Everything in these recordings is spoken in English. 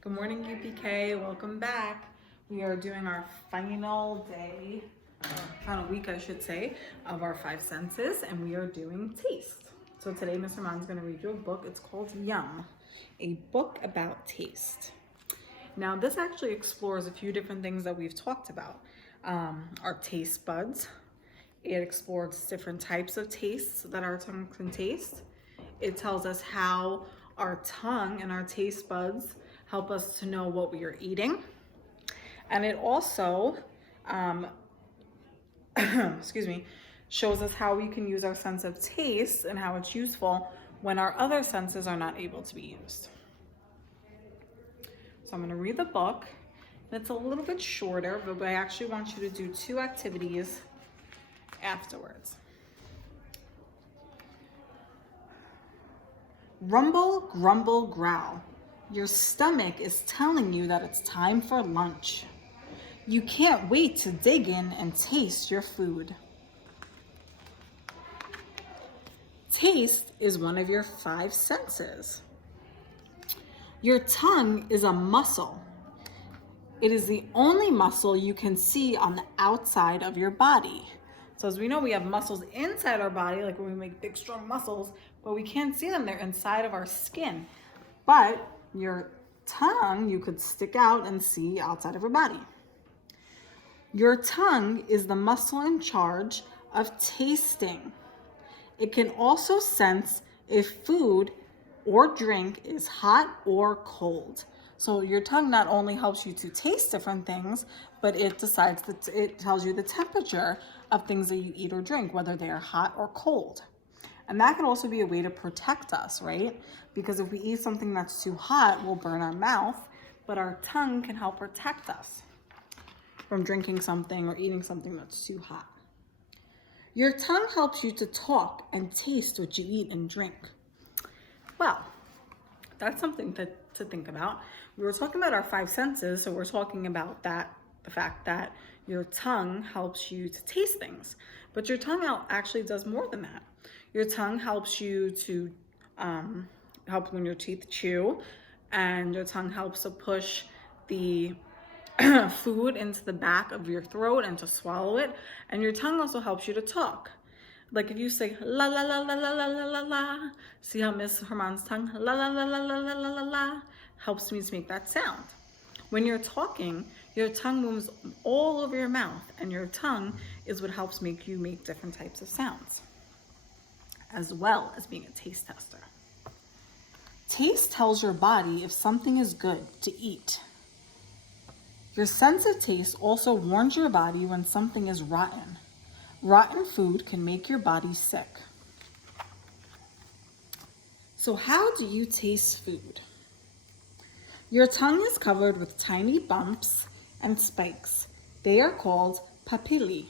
Good morning, UPK. Welcome back. We are doing our final day, final week, I should say, of our five senses, and we are doing taste. So today, Mr. Man's going to read you a book. It's called Yum, a book about taste. Now, this actually explores a few different things that we've talked about. Our taste buds. It explores different types of tastes that our tongue can taste. It tells us how our tongue and our taste buds help us to know what we are eating. And it also, shows us how we can use our sense of taste and how it's useful when our other senses are not able to be used. So I'm going to read the book. It's a little bit shorter, but I actually want you to do two activities afterwards. Rumble, grumble, growl. Your stomach is telling you that it's time for lunch. You can't wait to dig in and taste your food. Taste is one of your five senses. Your tongue is a muscle. It is the only muscle you can see on the outside of your body. So as we know, we have muscles inside our body, like when we make big, strong muscles, but we can't see them. They're inside of our skin. But your tongue, you could stick out and see outside of your body. Your tongue is the muscle in charge of tasting. It can also sense if food or drink is hot or cold. So your tongue not only helps you to taste different things, but it tells you the temperature of things that you eat or drink, whether they are hot or cold. And that can also be a way to protect us, right? Because if we eat something that's too hot, we'll burn our mouth, but our tongue can help protect us from drinking something or eating something that's too hot. Your tongue helps you to talk and taste what you eat and drink. Well, that's something to think about. We were talking about our five senses, so we're talking about the fact that your tongue helps you to taste things. But your tongue actually does more than that. Your tongue helps you to help when your teeth chew, and your tongue helps to push the food into the back of your throat and to swallow it. And your tongue also helps you to talk. Like if you say la la la la la la la la la, see how Miss Herman's tongue la la la la la la la la la helps me to make that sound. When you're talking, your tongue moves all over your mouth, and your tongue is what helps make you make different types of sounds, as well as being a taste tester. Taste tells your body if something is good to eat. Your sense of taste also warns your body when something is rotten. Rotten food can make your body sick. So how do you taste food? Your tongue is covered with tiny bumps and spikes. They are called papillae.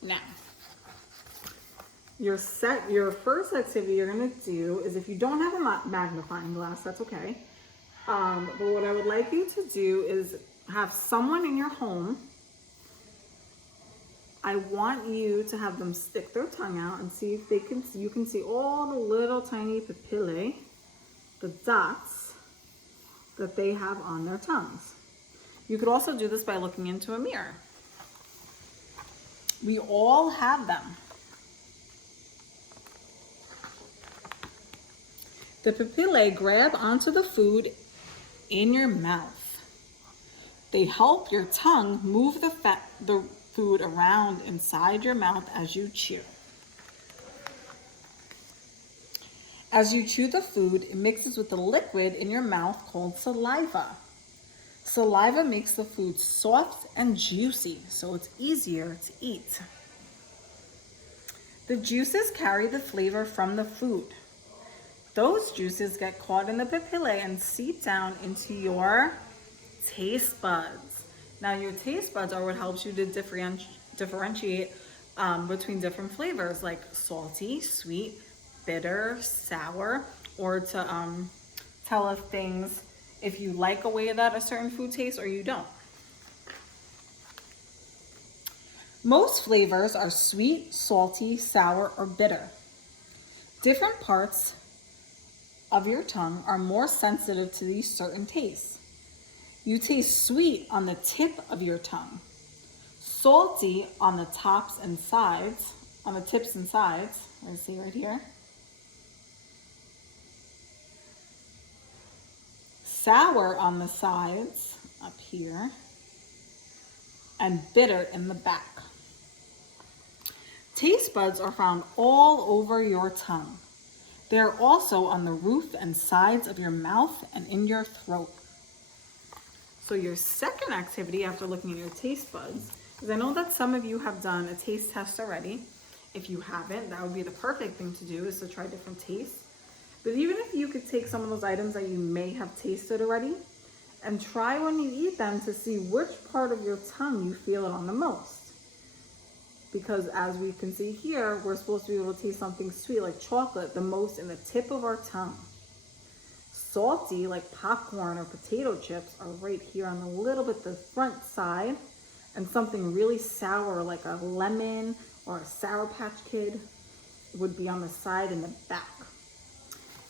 Now, your first activity you're going to do is, if you don't have a magnifying glass, that's okay. But what I would like you to do is have someone in your home. I want you to have them stick their tongue out and see if you can see all the little tiny papillae, the dots that they have on their tongues. You could also do this by looking into a mirror. We all have them. The papillae grab onto the food in your mouth. They help your tongue move the food around inside your mouth as you chew. As you chew the food, it mixes with the liquid in your mouth called saliva. Saliva makes the food soft and juicy, so it's easier to eat. The juices carry the flavor from the food. Those juices get caught in the papillae and seep down into your taste buds. Now, your taste buds are what helps you to differentiate between different flavors, like salty, sweet, bitter, sour, or to tell us things if you like a way that a certain food tastes or you don't. Most flavors are sweet, salty, sour, or bitter. Different parts of your tongue are more sensitive to these certain tastes. You taste sweet on the tip of your tongue, salty on the tops and sides, on the tips and sides. Let's see right here. Sour on the sides, up here, and bitter in the back. Taste buds are found all over your tongue. They are also on the roof and sides of your mouth and in your throat. So your second activity after looking at your taste buds is, I know that some of you have done a taste test already. If you haven't, that would be the perfect thing to do, is to try different tastes. But even if you could take some of those items that you may have tasted already and try when you eat them to see which part of your tongue you feel it on the most. Because as we can see here, we're supposed to be able to taste something sweet like chocolate the most in the tip of our tongue. Salty like popcorn or potato chips are right here on a little bit the front side, and something really sour like a lemon or a Sour Patch Kid would be on the side and the back.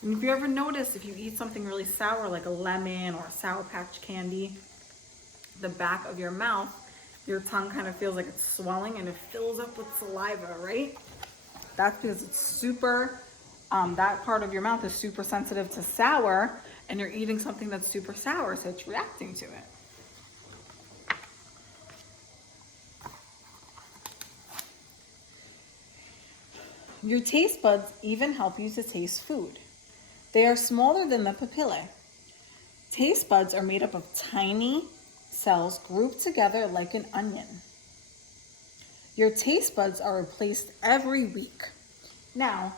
And if you ever notice, if you eat something really sour like a lemon or a Sour Patch candy, the back of your mouth, your tongue kind of feels like it's swelling and it fills up with saliva, right? That's because it's super, that part of your mouth is super sensitive to sour, and you're eating something that's super sour, so it's reacting to it. Your taste buds even help you to taste food. They are smaller than the papillae. Taste buds are made up of tiny cells grouped together like an onion. Your taste buds are replaced every week. Now,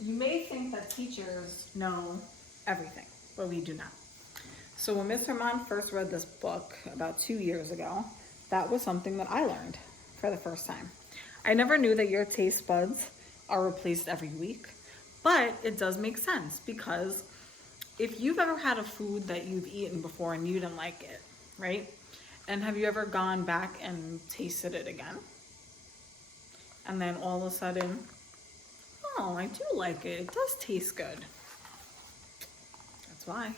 you may think that teachers know everything, but we do not. So when Ms. Herman first read this book about 2 years ago, that was something that I learned for the first time. I never knew that your taste buds are replaced every week, but it does make sense, because if you've ever had a food that you've eaten before and you didn't like it, right? And have you ever gone back and tasted it again? And then all of a sudden, oh, I do like it. It does taste good. That's why.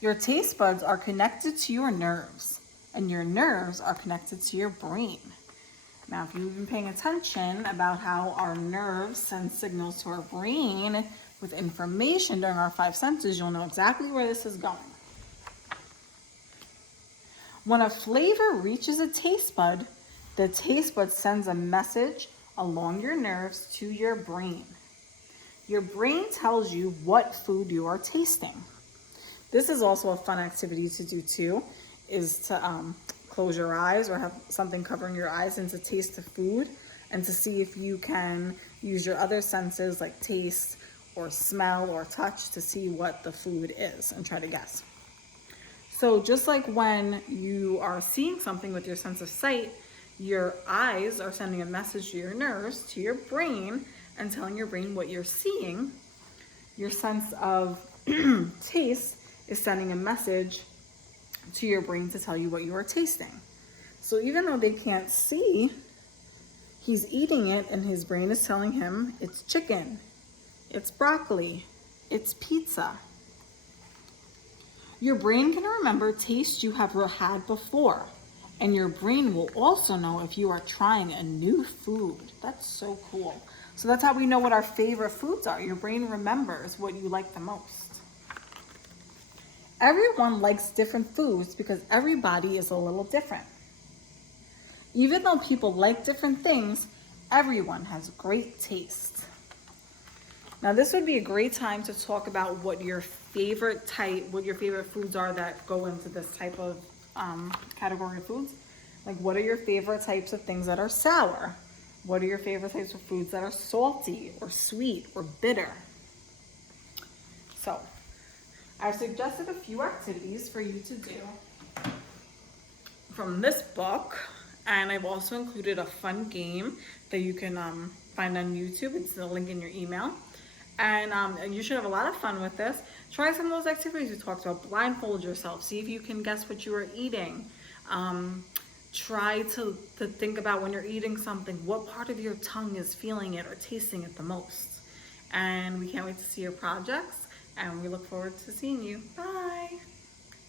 Your taste buds are connected to your nerves, and your nerves are connected to your brain. Now, if you've been paying attention about how our nerves send signals to our brain with information during our 5 senses, you'll know exactly where this is going. When a flavor reaches a taste bud, the taste bud sends a message along your nerves to your brain. Your brain tells you what food you are tasting. This is also a fun activity to do too, is to close your eyes or have something covering your eyes and to taste the food, and to see if you can use your other senses like taste or smell or touch to see what the food is and try to guess. So just like when you are seeing something with your sense of sight, your eyes are sending a message to your nerves, to your brain, and telling your brain what you're seeing. Your sense of taste is sending a message to your brain to tell you what you are tasting. So even though they can't see, he's eating it and his brain is telling him it's chicken, it's broccoli, it's pizza. Your brain can remember tastes you have had before, and your brain will also know if you are trying a new food. That's so cool. So that's how we know what our favorite foods are. Your brain remembers what you like the most. Everyone likes different foods because everybody is a little different. Even though people like different things, everyone has great taste. Now this would be a great time to talk about what your favorite foods are that go into this type of category of foods. Like, what are your favorite types of things that are sour? What are your favorite types of foods that are salty or sweet or bitter? So I've suggested a few activities for you to do from this book, and I've also included a fun game that you can find on YouTube. It's the link in your email. And you should have a lot of fun with this. Try some of those activities we talked about. Blindfold yourself. See if you can guess what you are eating. Try to think about when you're eating something, what part of your tongue is feeling it or tasting it the most. and we can't wait to see your projects, and we look forward to seeing you. Bye.